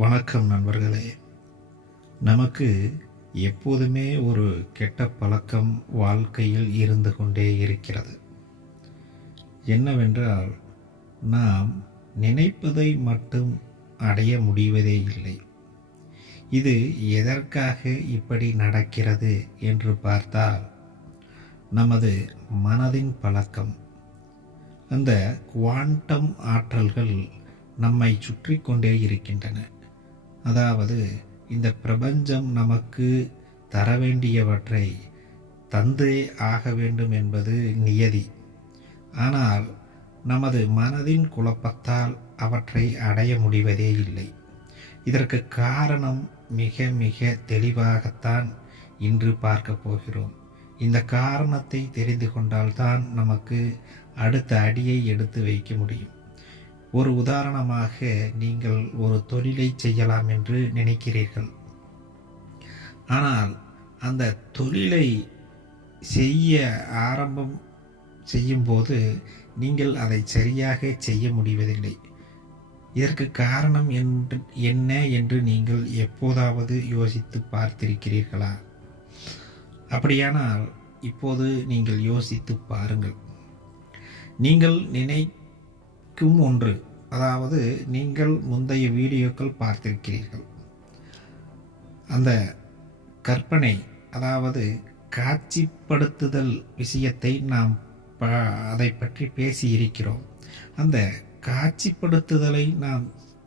வணக்கம் நண்பர்களே. நமக்கு எப்போதுமே ஒரு கெட்ட பழக்கம் வாழ்க்கையில் இருந்து கொண்டே இருக்கிறது. என்னவென்றால், நாம் நினைப்பதை மட்டும் அடைய முடிவதே இல்லை. இது எதற்காக இப்படி நடக்கிறது என்று பார்த்தால், நமது மனதின் பழக்கம். அந்த குவாண்டம் ஆற்றல்கள் நம்மை சுற்றி கொண்டே இருக்கின்றன. அதாவது, இந்த பிரபஞ்சம் நமக்கு தர வேண்டியவற்றை தந்தே ஆக வேண்டும் என்பது நியதி. ஆனால் நமது மனதின் குழப்பத்தால் அவற்றை அடைய முடிவதே இல்லை. இதற்கு காரணம் மிக மிக தெளிவாகத்தான் இன்று பார்க்க போகிறோம். இந்த காரணத்தை தெரிந்து கொண்டால்தான் நமக்கு அடுத்த அடியை எடுத்து வைக்க முடியும். ஒரு உதாரணமாக, நீங்கள் ஒரு தொழிலை செய்யலாம் என்று நினைக்கிறீர்கள். ஆனால் அந்த தொழிலை செய்ய ஆரம்பம் செய்யும்போது நீங்கள் அதை சரியாக செய்ய முடிவதில்லை. இதற்கு காரணம் என்ன என்று நீங்கள் எப்போதாவது யோசித்து பார்த்திருக்கிறீர்களா? அப்படியானால் இப்போது நீங்கள் யோசித்து பாருங்கள். நீங்கள் நினைக்கும் ஒன்று, அதாவது நீங்கள் முந்தைய வீடியோக்கள் பார்த்திருக்கிறீர்கள். அந்த கற்பனை, அதாவது காட்சிப்படுத்துதல் விஷயத்தை நாம் அதை பற்றி பேசியிருக்கிறோம். அந்த காட்சிப்படுத்துதலை நாம்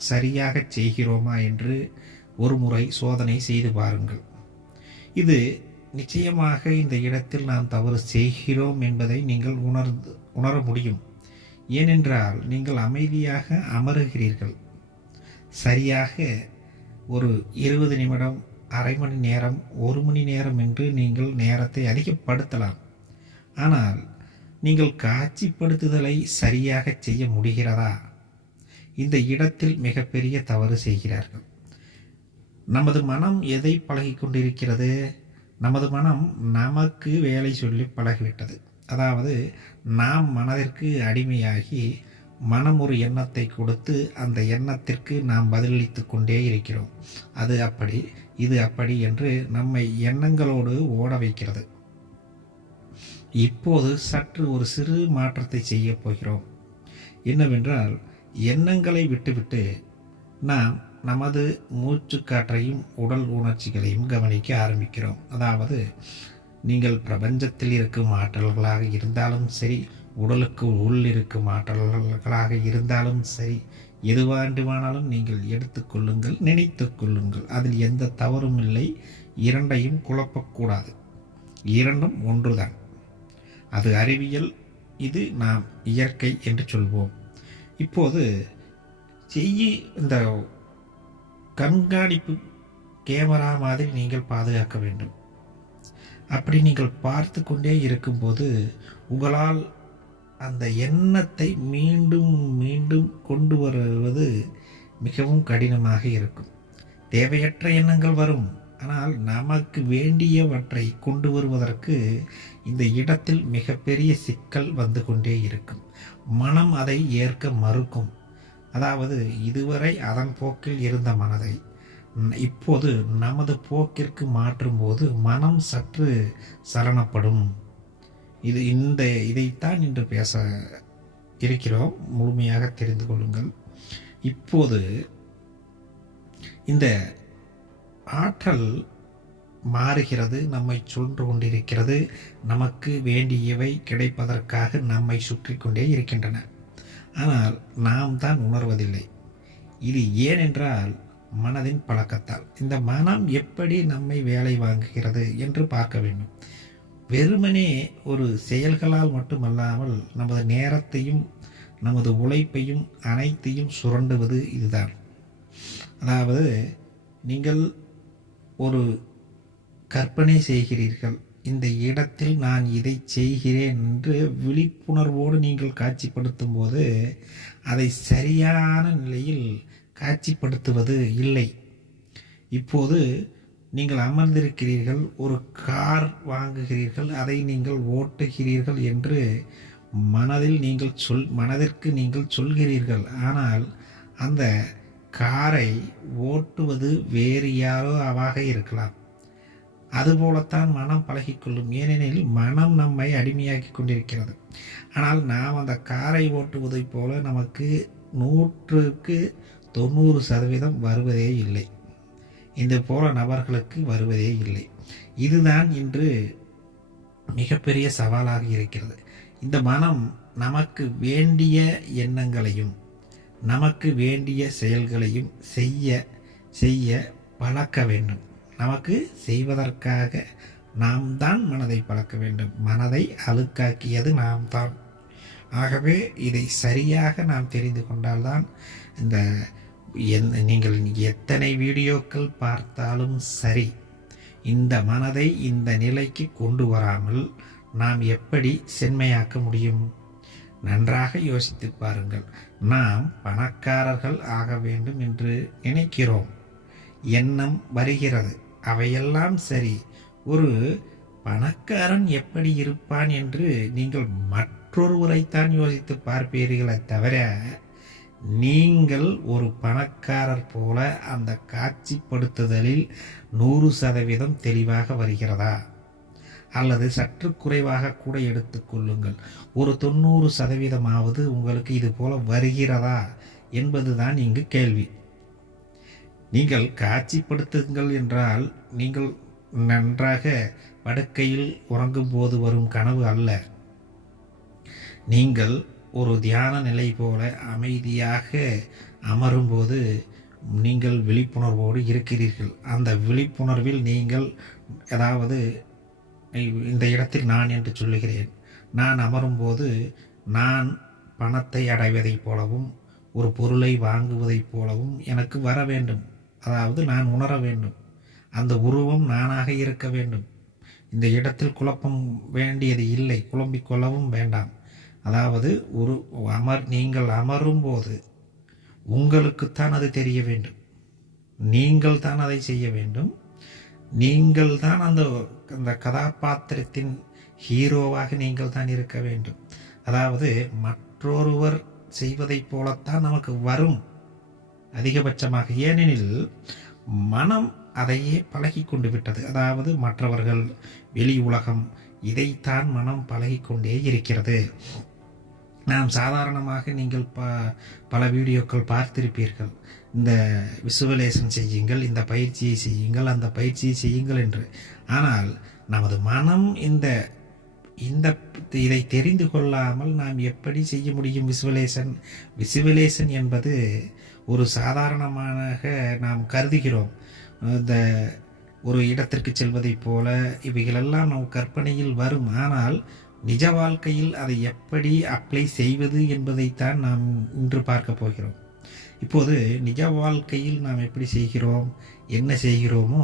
சரியாக செய்கிறோமா என்று ஒரு முறை சோதனை செய்து பாருங்கள். இது நிச்சயமாக இந்த இடத்தில் நாம் தவறு செய்கிறோம் என்பதை நீங்கள் உணர முடியும். ஏனென்றால், நீங்கள் அமைதியாக அமருகிறீர்கள். சரியாக ஒரு 20 நிமிடம், அரை மணி நேரம், 1 மணி நேரம் என்று நீங்கள் நேரத்தை அதிகப்படுத்தலாம். ஆனால் நீங்கள் காட்சிப்படுத்துதலை சரியாக செய்ய முடிகிறதா? இந்த இடத்தில் மிகப்பெரிய தவறு செய்கிறார்கள். நமது மனம் எதை பழகி கொண்டிருக்கிறது? நமது மனம் நமக்கு வேலை சொல்லி பழகிவிட்டது. அதாவது, நாம் மனதிற்கு அடிமையாகி மனம் ஒரு எண்ணத்தை கொடுத்து அந்த எண்ணத்திற்கு நாம் பதிலளித்து கொண்டே இருக்கிறோம். அது அப்படி, இது அப்படி என்று நம்மை எண்ணங்களோடு ஓட வைக்கிறது. இப்போது சற்று ஒரு சிறு மாற்றத்தை செய்ய போகிறோம். என்னவென்றால், எண்ணங்களை விட்டுவிட்டு நாம் நமது மூச்சுக்காற்றையும் உடல் உணர்ச்சிகளையும் கவனிக்க ஆரம்பிக்கிறோம். அதாவது, நீங்கள் பிரபஞ்சத்தில் இருக்கும் ஆற்றல்களாக இருந்தாலும் சரி, உடலுக்கு உள் இருக்கும் ஆற்றல்களாக இருந்தாலும் சரி, எதுவாண்டுமானாலும் நீங்கள் எடுத்துக்கொள்ளுங்கள், நினைத்து கொள்ளுங்கள். அதில் எந்த தவறும் இல்லை. இரண்டையும் குழப்பக்கூடாது. இரண்டும் ஒன்றுதான். அது அறிவியல், இது நாம் இயற்கை என்று சொல்வோம். இப்போது இந்த கண்காணிப்பு கேமரா மாதிரி நீங்கள் பாதுகாக்க வேண்டும். அப்படி நீங்கள் பார்த்து கொண்டே இருக்கும்போது உங்களால் அந்த எண்ணத்தை மீண்டும் மீண்டும் கொண்டு வருவது மிகவும் கடினமாக இருக்கும். தேவையற்ற எண்ணங்கள் வரும். ஆனால் நமக்கு வேண்டியவற்றை கொண்டு வருவதற்கு இந்த இடத்தில் மிகப்பெரிய சிக்கல் வந்து கொண்டே இருக்கும். மனம் அதை ஏற்க மறுக்கும். அதாவது, இதுவரை அதன் போக்கில் இருந்த மனதை இப்போது நமது போக்கிற்கு மாற்றும்போது மனம் சற்று சலனப்படும். இதைத்தான் இன்று பேச இருக்கிறோம். முழுமையாக தெரிந்து கொள்ளுங்கள். இப்போது இந்த ஆற்றல் மாறுகிறது, நம்மை சுழன்று கொண்டிருக்கிறது. நமக்கு வேண்டியவை கிடைப்பதற்காக நம்மை சுற்றி கொண்டே இருக்கின்றன. ஆனால் நாம் தான் உணர்வதில்லை. இது ஏனென்றால், மனதின் பழக்கத்தால். இந்த மனம் எப்படி நம்மை வேலை வாங்குகிறது என்று பார்க்க வேண்டும். வெறுமனே ஒரு செயல்களால் மட்டுமல்லாமல் நமது நேரத்தையும் நமது உழைப்பையும் அனைத்தையும் சுரண்டுவது இதுதான். அதாவது, நீங்கள் ஒரு கற்பனை செய்கிறீர்கள். இந்த இடத்தில் நான் இதை செய்கிறேன் என்று விழிப்புணர்வோடு நீங்கள் காட்சிப்படுத்தும் போது அதை சரியான நிலையில் காட்சிப்படுத்துவது இல்லை. இப்போது நீங்கள் அமர்ந்திருக்கிறீர்கள், ஒரு கார் வாங்குகிறீர்கள், அதை நீங்கள் ஓட்டுகிறீர்கள் என்று மனதிற்கு நீங்கள் சொல்கிறீர்கள். ஆனால் அந்த காரை ஓட்டுவது வேறு யாரோ அவாக இருக்கலாம். அதுபோலத்தான் மனம் பழகிக்கொள்ளும். ஏனெனில் மனம் நம்மை அடிமையாக்கி கொண்டிருக்கிறது. ஆனால் நாம் அந்த காரை ஓட்டுவதைப் போல நமக்கு 100க்கு 90% வருவதே இல்லை. இது போல நபர்களுக்கு வருவதே இல்லை. இதுதான் இன்று மிகப்பெரிய சவாலாக இருக்கிறது. இந்த மனம் நமக்கு வேண்டிய எண்ணங்களையும் நமக்கு வேண்டிய செயல்களையும் செய்ய செய்ய பழக்க வேண்டும். நமக்கு செய்வதற்காக நாம் தான் மனதை பழக்க வேண்டும். மனதை அழுக்காக்கியது நாம் தான். ஆகவே இதை சரியாக நாம் தெரிந்து கொண்டால்தான் இந்த நீங்கள் எத்தனை வீடியோக்கள் பார்த்தாலும் சரி, இந்த மனதை இந்த நிலைக்கு கொண்டு வராமல் நாம் எப்படி செம்மையாக்க முடியும்? நன்றாக யோசித்து பாருங்கள். நாம் பணக்காரர்கள் ஆக வேண்டும் என்று நினைக்கிறோம். எண்ணம் வருகிறது. அவையெல்லாம் சரி. ஒரு பணக்காரன் எப்படி இருப்பான் என்று நீங்கள் மற்றொருவரைத்தான் யோசித்து பார்ப்பீர்களே தவிர, நீங்கள் ஒரு பணக்காரர் போல அந்த காட்சிப்படுத்துதலில் 100% தெளிவாக வருகிறதா? அல்லது சற்று குறைவாக கூட எடுத்துக்கொள்ளுங்கள், ஒரு 90% உங்களுக்கு இது போல வருகிறதா என்பதுதான் இங்கு கேள்வி. நீங்கள் காட்சிப்படுத்துங்கள் என்றால் நீங்கள் நன்றாக படுக்கையில் உறங்கும் போது வரும் கனவு அல்ல. நீங்கள் ஒரு தியான நிலை போல அமைதியாக அமரும்போது நீங்கள் விழிப்புணர்வோடு இருக்கிறீர்கள். அந்த விழிப்புணர்வில் நீங்கள், அதாவது இந்த இடத்தில் நான் என்று சொல்லுகிறேன், நான் அமரும்போது நான் பணத்தை அடைவதைப் போலவும் ஒரு பொருளை வாங்குவதைப் போலவும் எனக்கு வர வேண்டும். அதாவது நான் உணர வேண்டும். அந்த உருவம் நானாக இருக்க வேண்டும். இந்த இடத்தில் குழப்பம் வேண்டியது இல்லை, குழம்பிக் கொள்ளவும் வேண்டாம். அதாவது நீங்கள் அமரும்போது உங்களுக்குத்தான் அது தெரிய வேண்டும். நீங்கள் தான் அதை செய்ய வேண்டும். நீங்கள் தான் அந்த கதாபாத்திரத்தின் ஹீரோவாக நீங்கள் தான் இருக்க வேண்டும். அதாவது மற்றொருவர் செய்வதைப் போலத்தான் நமக்கு வரும் அதிகபட்சமாக. ஏனெனில் மனம் அதையே பழகி கொண்டு விட்டது. அதாவது மற்றவர்கள், வெளி உலகம், இதைத்தான் மனம் பழகி கொண்டே இருக்கிறது. நாம் சாதாரணமாக நீங்கள் பல வீடியோக்கள் பார்த்திருப்பீர்கள். இந்த விசுவலேஷன் செய்யுங்கள், இந்த பயிற்சியை செய்யுங்கள், அந்த பயிற்சியை செய்யுங்கள் என்று. ஆனால் நமது மனம் இதை தெரிந்து கொள்ளாமல் நாம் எப்படி செய்ய முடியும்? விசுவலேஷன் என்பது ஒரு சாதாரணமாக நாம் கருதுகிறோம். இந்த ஒரு இடத்திற்கு செல்வதைப் போல இவைகளெல்லாம் நம் கற்பனையில் வரும். ஆனால் நிஜ வாழ்க்கையில் அதை எப்படி அப்ளை செய்வது என்பதைத்தான் நாம் இன்று பார்க்க போகிறோம். இப்போது நிஜ வாழ்க்கையில் நாம் எப்படி செய்கிறோம், என்ன செய்கிறோமோ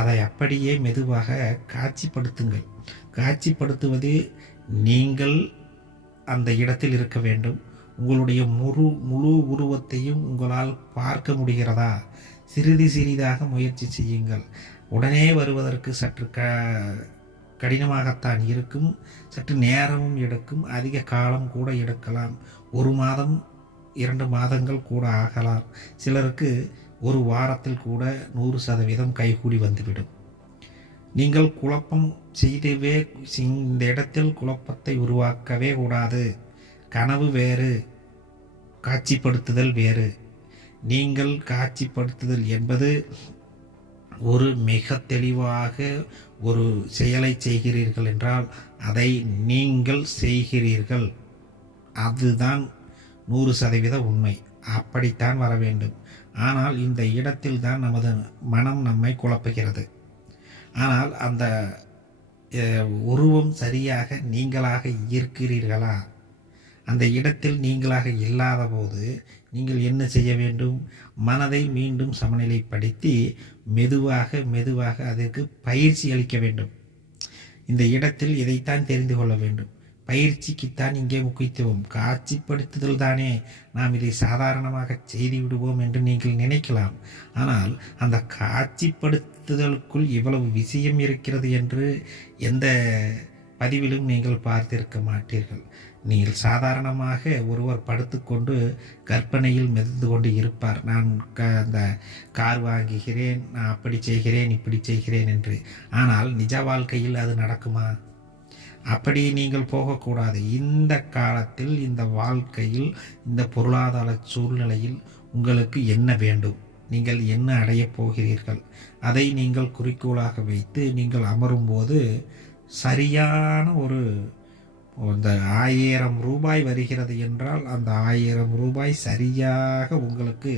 அதை அப்படியே மெதுவாக காட்சிப்படுத்துங்கள். காட்சிப்படுத்துவது நீங்கள் அந்த இடத்தில் இருக்க வேண்டும். உங்களுடைய முழு உருவத்தையும் உங்களால் பார்க்க முடிகிறதா? சிறிது சிறிதாக முயற்சி செய்யுங்கள். உடனே வருவதற்கு சற்று கடினமாகத்தான் இருக்கும். சற்று நேரமும் எடுக்கும். அதிக காலம் கூட எடுக்கலாம். 1 மாதம் 2 மாதங்கள் கூட ஆகலாம். சிலருக்கு 1 வாரத்தில் கூட 100% கைகூடி வந்துவிடும். நீங்கள் குழப்பம் செய்தவே இந்த இடத்தில் குழப்பத்தை உருவாக்கவே கூடாது. கனவு வேறு, காட்சிப்படுத்துதல் வேறு. நீங்கள் காட்சிப்படுத்துதல் என்பது ஒரு மிக தெளிவாக ஒரு செயலை செய்கிறீர்கள் என்றால் அதை நீங்கள் செய்கிறீர்கள். அதுதான் 100% உண்மை. அப்படித்தான் வர வேண்டும். ஆனால் இந்த இடத்தில் தான் நமது மனம் நம்மை குழப்புகிறது. ஆனால் அந்த உருவம் சரியாக நீங்களாக இருக்கிறீர்களா? அந்த இடத்தில் நீங்களாக இல்லாத போது நீங்கள் என்ன செய்ய வேண்டும்? மனதை மீண்டும் சமநிலைப்படுத்தி மெதுவாக அதற்கு பயிற்சி அளிக்க வேண்டும். இந்த இடத்தில் இதைத்தான் தெரிந்து கொள்ள வேண்டும். பயிற்சிக்குத்தான் இங்கே முக்கியத்துவம். காட்சிப்படுத்துதல் தானே, நாம் இதை சாதாரணமாக செய்து விடுவோம் என்று நீங்கள் நினைக்கலாம். ஆனால் அந்த காட்சிப்படுத்துதலுக்குள் இவ்வளவு விஷயம் இருக்கிறது என்று எந்த பதிவிலும் நீங்கள் பார்த்திருக்க மாட்டீர்கள். நீங்கள் சாதாரணமாக ஒருவர் படுத்துக்கொண்டு கற்பனையில் மிதந்து கொண்டு இருப்பார். நான் அந்த கார் வாங்குகிறேன், நான் அப்படி செய்கிறேன், இப்படி செய்கிறேன் என்று. ஆனால் நிஜ வாழ்க்கையில் அது நடக்குமா? அப்படி நீங்கள் போகக்கூடாது. இந்த காலத்தில், இந்த வாழ்க்கையில், இந்த பொருளாதார சூழ்நிலையில் உங்களுக்கு என்ன வேண்டும், நீங்கள் என்ன அடையப் போகிறீர்கள், அதை நீங்கள் குறிக்கோளாக வைத்து நீங்கள் அமரும்போது சரியான அந்த 1000 ரூபாய் வருகிறது என்றால் அந்த 1000 ரூபாய் சரியாக உங்களுக்கு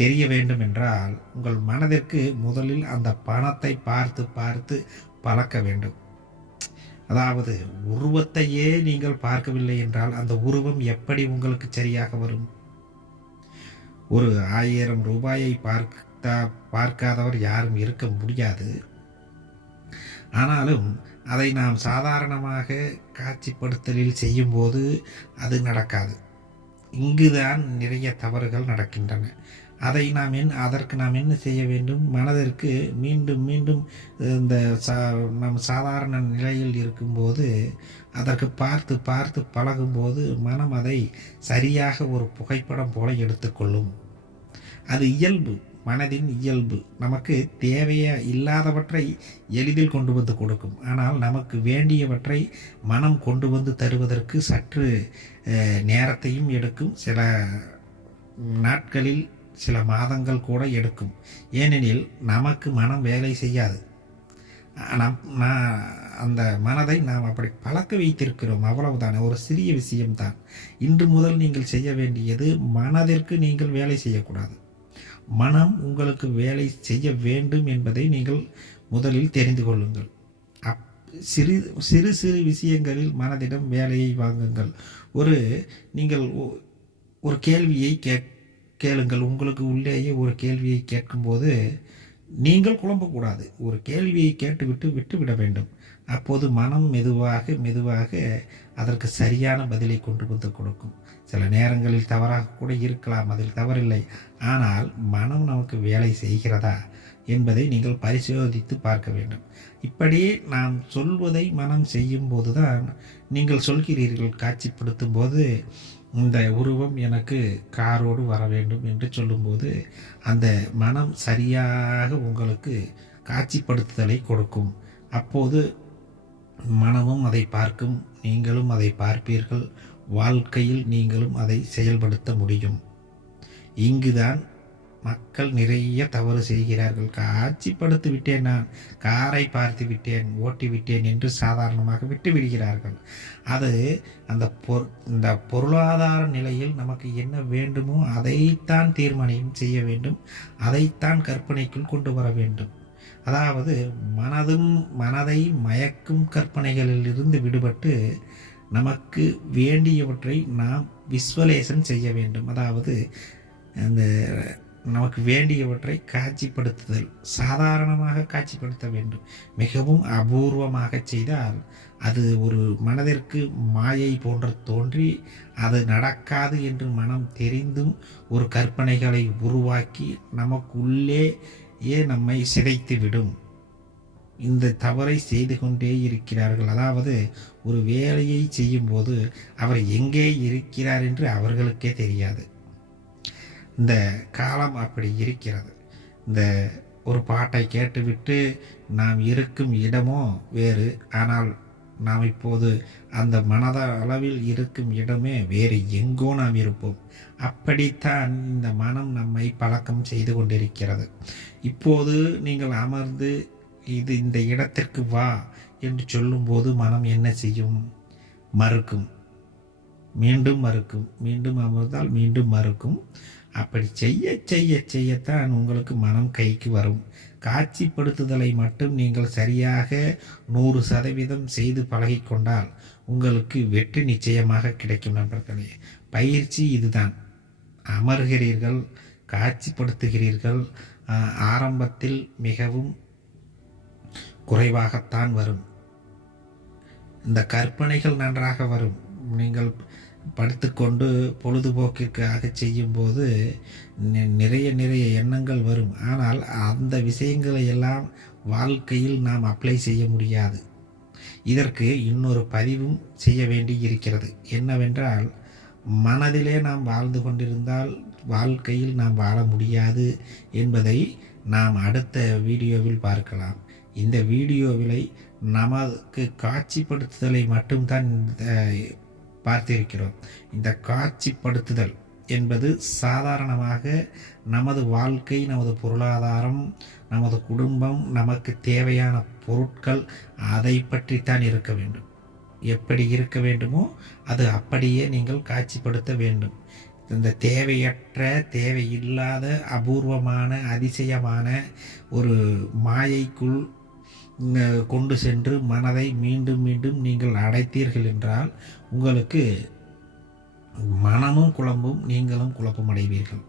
தெரிய வேண்டும் என்றால் உங்கள் மனதிற்கு முதலில் அந்த பணத்தை பார்த்து பார்த்து பழக்க வேண்டும். அதாவது உருவத்தையே நீங்கள் பார்க்கவில்லை என்றால் அந்த உருவம் எப்படி உங்களுக்கு சரியாக வரும்? ஒரு 1000 ரூபாயை பார்க்காதவர் யாரும் இருக்க முடியாது. ஆனாலும் அதை நாம் சாதாரணமாக காட்சிப்படுத்தலில் செய்யும்போது அது நடக்காது. இங்குதான் நிறைய தவறுகள் நடக்கின்றன. அதற்கு நாம் என்ன செய்ய வேண்டும்? மனதிற்கு மீண்டும் மீண்டும் இந்த நம் சாதாரண நிலையில் இருக்கும்போது அதற்கு பார்த்து பார்த்து பழகும்போது மனம் அதை சரியாக ஒரு புகைப்படம் போல எடுத்துக்கொள்ளும். அது இயல்பு, மனதின் இயல்பு. நமக்கு இல்லாதவற்றை எளிதில் கொண்டு வந்து கொடுக்கும். ஆனால் நமக்கு வேண்டியவற்றை மனம் கொண்டு வந்து தருவதற்கு சற்று நேரத்தையும் எடுக்கும். சில நாட்களில், சில மாதங்கள் கூட எடுக்கும். ஏனெனில் நமக்கு மனம் வேலை செய்யாது. அந்த மனதை நாம் அப்படி பழக்க வைத்திருக்கிறோம். அவ்வளவுதான், ஒரு சிறிய விஷயம்தான். இன்று முதல் நீங்கள் செய்ய வேண்டியது, மனதிற்கு நீங்கள் வேலை செய்யக்கூடாது. மனம் உங்களுக்கு வேலை செய்ய வேண்டும் என்பதை நீங்கள் முதலில் தெரிந்து கொள்ளுங்கள். சிறு சிறு சிறு விஷயங்களில் மனதிடம் வேலையை வாங்குங்கள். நீங்கள் ஒரு கேள்வியை கேளுங்கள். உங்களுக்கு உள்ளேயே ஒரு கேள்வியை கேட்கும்போது நீங்கள் குழம்பக்கூடாது. ஒரு கேள்வியை கேட்டுவிட்டு விட்டுவிட வேண்டும். அப்போது மனம் மெதுவாக மெதுவாக அதற்கு சரியான பதிலை கொண்டு வந்து கொடுக்கும். சில நேரங்களில் தவறாக கூட இருக்கலாம், அதில் தவறில்லை. ஆனால் மனம் நமக்கு வேலை செய்கிறதா என்பதை நீங்கள் பரிசோதித்து பார்க்க வேண்டும். இப்படி நாம் சொல்வதை மனம் செய்யும் போதுதான் நீங்கள் சொல்கிறீர்கள். காட்சிப்படுத்தும் போது இந்த உருவம் எனக்கு காரோடு வர வேண்டும் என்று சொல்லும்போது அந்த மனம் சரியாக உங்களுக்கு காட்சிப்படுத்துதலை கொடுக்கும். அப்போது மனமும் அதை பார்க்கும், நீங்களும் அதை பார்ப்பீர்கள். வாழ்க்கையில் நீங்களும் அதை செயல்படுத்த முடியும். இங்குதான் மக்கள் நிறைய தவறு செய்கிறார்கள். காட்சிப்படுத்தி விட்டேன், நான் காரை பார்த்து விட்டேன், ஓட்டி விட்டேன் என்று சாதாரணமாக விட்டு விடுகிறார்கள். அது இந்த பொருளாதார நிலையில் நமக்கு என்ன வேண்டுமோ அதைத்தான் தீர்மானம் செய்ய வேண்டும், அதைத்தான் கற்பனைக்குள் கொண்டு வர வேண்டும். அதாவது மனதை மயக்கும் கற்பனைகளிலிருந்து விடுபட்டு நமக்கு வேண்டியவற்றை நாம் விஸ்வலேஷன் செய்ய வேண்டும். அதாவது அந்த நமக்கு வேண்டியவற்றை காட்சிப்படுத்துதல், சாதாரணமாக காட்சிப்படுத்த வேண்டும். மிகவும் அபூர்வமாக செய்தால் அது ஒரு மனதிற்கு மாயை போன்ற தோன்றி அது நடக்காது என்று மனம் தெரிந்தும் ஒரு கற்பனைகளை உருவாக்கி நமக்குள்ளேயே நம்மை சிதைத்துவிடும். இந்த தவறை செய்து கொண்டே இருக்கிறார்கள். அதாவது ஒரு வேலையை செய்யும்போது அவர் எங்கே இருக்கிறார் என்று அவர்களுக்கே தெரியாது. இந்த காலம் அப்படி இருக்கிறது. இந்த ஒரு பாட்டை கேட்டுவிட்டு நாம் இருக்கும் இடமோ வேறு, ஆனால் நாம் இப்போது அந்த மனத அளவில் இருக்கும் இடமே வேறு எங்கோ நாம் இருப்போம். அப்படித்தான் இந்த மனம் நம்மை பழக்கம் செய்து கொண்டிருக்கிறது. இப்போது நீங்கள் அமர்ந்து இந்த இடத்திற்கு வா என்று சொல்லும்போது மனம் என்ன செய்யும்? மறுக்கும், மீண்டும் மறுக்கும், மீண்டும் அமர்ந்தால் மீண்டும் மறுக்கும். அப்படி செய்யத்தான் உங்களுக்கு மனம் கைக்கு வரும். காட்சிப்படுத்துதலை மட்டும் நீங்கள் சரியாக 100% செய்து பழகிக்கொண்டால் உங்களுக்கு வெற்றி நிச்சயமாக கிடைக்கும். நண்பர்களே, பயிற்சி இதுதான். அமர்கிறீர்கள், காட்சிப்படுத்துகிறீர்கள். ஆரம்பத்தில் மிகவும் குறைவாகத்தான் வரும். இந்த கற்பனைகள் நன்றாக வரும். நீங்கள் படுத்துக்கொண்டு பொழுதுபோக்கிற்காக செய்யும்போது நிறைய எண்ணங்கள் வரும். ஆனால் அந்த விஷயங்களை எல்லாம் வாழ்க்கையில் நாம் அப்ளை செய்ய முடியாது. இதற்கு இன்னொரு பதிவும் செய்ய வேண்டி இருக்கிறது. என்னவென்றால், மனதிலே நாம் வாழ்ந்து கொண்டிருந்தால் வாழ்க்கையில் நாம் வாழ முடியாது என்பதை நாம் அடுத்த வீடியோவில் பார்க்கலாம். இந்த வீடியோவிலை நமக்கு காட்சிப்படுத்துதலை மட்டும்தான் பார்த்திருக்கிறோம். இந்த காட்சிப்படுத்துதல் என்பது சாதாரணமாக நமது வாழ்க்கை, நமது பொருளாதாரம், நமது குடும்பம், நமக்கு தேவையான பொருட்கள் அதை பற்றித்தான் இருக்க வேண்டும். எப்படி இருக்க வேண்டுமோ அது அப்படியே நீங்கள் காட்சிப்படுத்த வேண்டும். இந்த தேவையற்ற, தேவையில்லாத, அபூர்வமான, அதிசயமான ஒரு மாயைக்குள் கொண்டு சென்று மனதை மீண்டும் மீண்டும் நீங்கள் அடைத்தீர்கள் என்றால் உங்களுக்கு மனமும் குழம்பும், நீங்களும் குழப்பமடைவீர்கள்.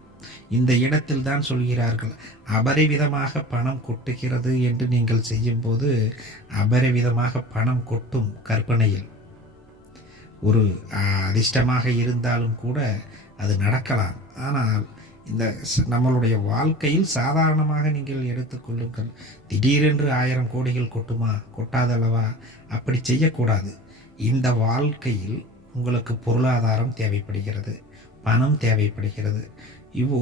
இந்த இடத்தில் தான் சொல்கிறார்கள், அபரிவிதமாக பணம் கொட்டுகிறது என்று நீங்கள் செய்யும்போது அபரிவிதமாக பணம் கொட்டும். கற்பனையில் ஒரு அதிர்ஷ்டமாக இருந்தாலும் கூட அது நடக்கலாம். ஆனால் இந்த நம்மளுடைய வாழ்க்கையில் சாதாரணமாக நீங்கள் எடுத்துக்கொள்ளுங்கள். திடீரென்று 1000 கோடிகள் கொட்டுமா? கொட்டாதல்லவா? அப்படி செய்யக்கூடாது. இந்த வாழ்க்கையில் உங்களுக்கு பொருளாதாரம் தேவைப்படுகிறது, பணம் தேவைப்படுகிறது.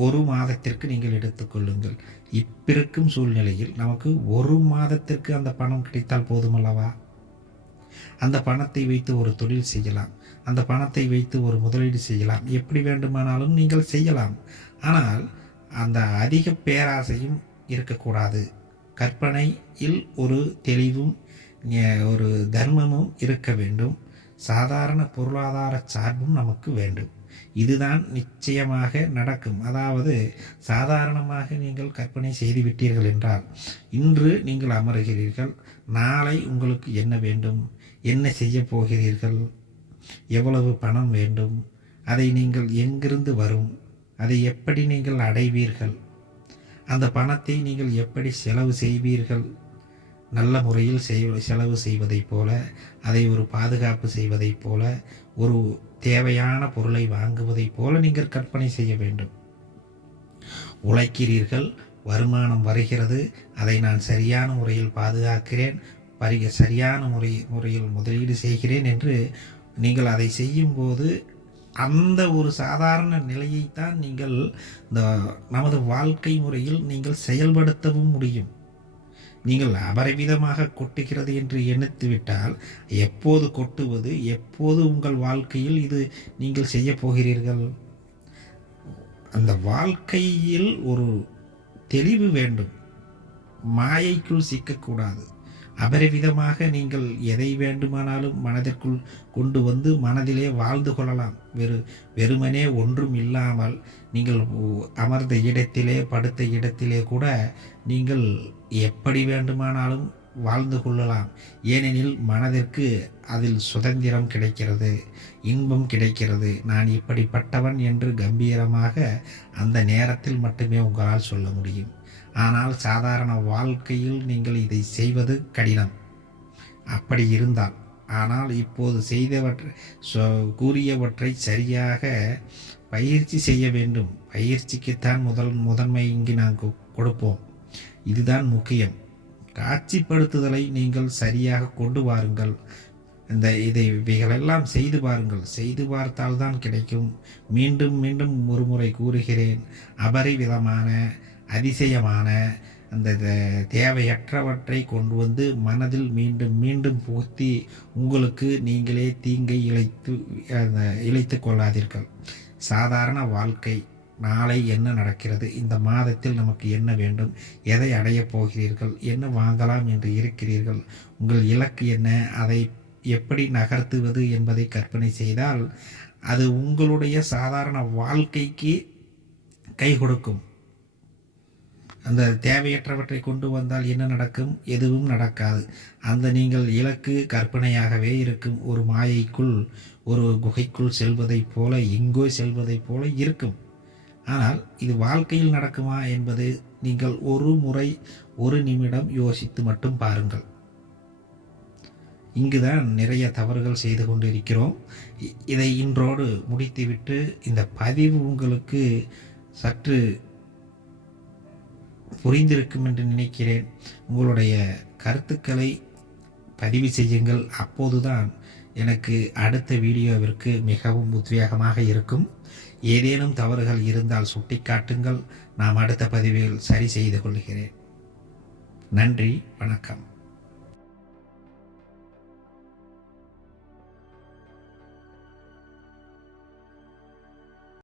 ஒரு மாதத்திற்கு நீங்கள் எடுத்துக்கொள்ளுங்கள். இப்பிருக்கும் சூழ்நிலையில் நமக்கு ஒரு மாதத்திற்கு அந்த பணம் கிடைத்தால் போதுமல்லவா? அந்த பணத்தை வைத்து ஒரு தொழில் செய்யலாம், அந்த பணத்தை வைத்து ஒரு முதலீடு செய்யலாம், எப்படி வேண்டுமானாலும் நீங்கள் செய்யலாம். ஆனால் அந்த அதிக பேராசையும் இருக்கக்கூடாது. கற்பனையில் ஒரு தெளிவும் ஒரு தர்மமும் இருக்க வேண்டும். சாதாரண பொருளாதார சார்பும் நமக்கு வேண்டும். இதுதான் நிச்சயமாக நடக்கும். அதாவது சாதாரணமாக நீங்கள் கற்பனை செய்துவிட்டீர்கள் என்றால், இன்று நீங்கள் அமருகிறீர்கள், நாளை உங்களுக்கு என்ன வேண்டும், என்ன செய்ய போகிறீர்கள், எவ்வளவு பணம் வேண்டும், அதை நீங்கள் எங்கிருந்து வரும், அதை எப்படி நீங்கள் அடைவீர்கள், அந்த பணத்தை நீங்கள் எப்படி செலவு செய்வீர்கள். நல்ல முறையில் செலவு செய்வதைப் போல, அதை ஒரு பாதுகாப்பு செய்வதைப் போல, ஒரு தேவையான பொருளை வாங்குவதைப் போல நீங்கள் கற்பனை செய்ய வேண்டும். உழைக்கிறீர்கள், வருமானம் வருகிறது, அதை நான் சரியான முறையில் பாதுகாக்கிறேன், சரியான முறையில் முதலீடு செய்கிறேன் என்று நீங்கள் அதை செய்யும்போது அந்த ஒரு சாதாரண நிலையைத்தான் நீங்கள் இந்த நமது வாழ்க்கை முறையில் நீங்கள் செயல்படுத்தவும் முடியும். நீங்கள் அபரிவிதமாக கொட்டுகிறது என்று எண்ணித்துவிட்டால் எப்போது கொட்டுவது, எப்போது உங்கள் வாழ்க்கையில் இது நீங்கள் செய்ய போகிறீர்கள்? அந்த வாழ்க்கையில் ஒரு தெளிவு வேண்டும். மாயைக்குள் சிக்கக்கூடாது. அபரிவிதமாக நீங்கள் எதை வேண்டுமானாலும் மனதிற்குள் கொண்டு வந்து மனதிலே வாழ்ந்து கொள்ளலாம். வெறுமனே ஒன்றும் இல்லாமல் நீங்கள் அமர்ந்த இடத்திலே, படுத்த இடத்திலே கூட நீங்கள் எப்படி வேண்டுமானாலும் வாழ்ந்து கொள்ளலாம். ஏனெனில் மனதிற்கு அதில் சுதந்திரம் கிடைக்கிறது, இன்பம் கிடைக்கிறது. நான் இப்படிப்பட்டவன் என்று கம்பீரமாக அந்த நேரத்தில் மட்டுமே உங்களால் சொல்ல முடியும். ஆனால் சாதாரண வாழ்க்கையில் நீங்கள் இதை செய்வது கடினம். அப்படி இருந்தால், ஆனால் இப்போது கூறியவற்றை சரியாக பயிற்சி செய்ய வேண்டும். பயிற்சிக்குத்தான் முதன்மை இங்கு நாங்கள் கொடுப்போம். இதுதான் முக்கியம். காட்சிப்படுத்துதலை நீங்கள் சரியாக கொண்டு வாருங்கள். இவைகளெல்லாம் செய்து பாருங்கள். செய்து பார்த்தால்தான் கிடைக்கும். மீண்டும் மீண்டும் ஒருமுறை கூறுகிறேன், அபரிவிதமான, அதிசயமான அந்த தேவையற்றவற்றை கொண்டு வந்து மனதில் மீண்டும் மீண்டும் புகுத்தி உங்களுக்கு நீங்களே தீங்கை இழைத்து கொள்ளாதீர்கள். சாதாரண வாழ்க்கை. நாளை என்ன நடக்கிறது, இந்த மாதத்தில் நமக்கு என்ன வேண்டும், எதை அடையப் போகிறீர்கள், என்ன வாங்கலாம் என்று இருக்கிறீர்கள், உங்கள் இலக்கு என்ன, அதை எப்படி நகர்த்துவது என்பதை கற்பனை செய்தால் அது உங்களுடைய சாதாரண வாழ்க்கைக்கு கை கொடுக்கும். அந்த தேவையற்றவற்றை கொண்டு வந்தால் என்ன நடக்கும்? எதுவும் நடக்காது. அந்த நீங்கள் இலக்கு கற்பனையாகவே இருக்கும். ஒரு மாயைக்குள், ஒரு குகைக்குள் செல்வதைப் போல, எங்கோ செல்வதைப் போல இருக்கும். ஆனால் இது வாழ்க்கையில் நடக்குமா என்பது நீங்கள் ஒரு முறை, ஒரு நிமிடம் யோசித்து மட்டும் பாருங்கள். இங்குதான் நிறைய தவறுகள் செய்து கொண்டிருக்கிறோம். இதை இன்றோடு முடித்துவிட்டு, இந்த பதிவு உங்களுக்கு சற்று புரிந்திருக்கும் என்று நினைக்கிறேன். உங்களுடைய கருத்துக்களை பதிவு செய்யுங்கள். அப்போதுதான் எனக்கு அடுத்த வீடியோவிற்கு மிகவும் உத்வேகமாக இருக்கும். ஏதேனும் தவறுகள் இருந்தால் சுட்டிக்காட்டுங்கள். நாம் அடுத்த பதிவில் சரி செய்து கொள்கிறேன். நன்றி, வணக்கம்.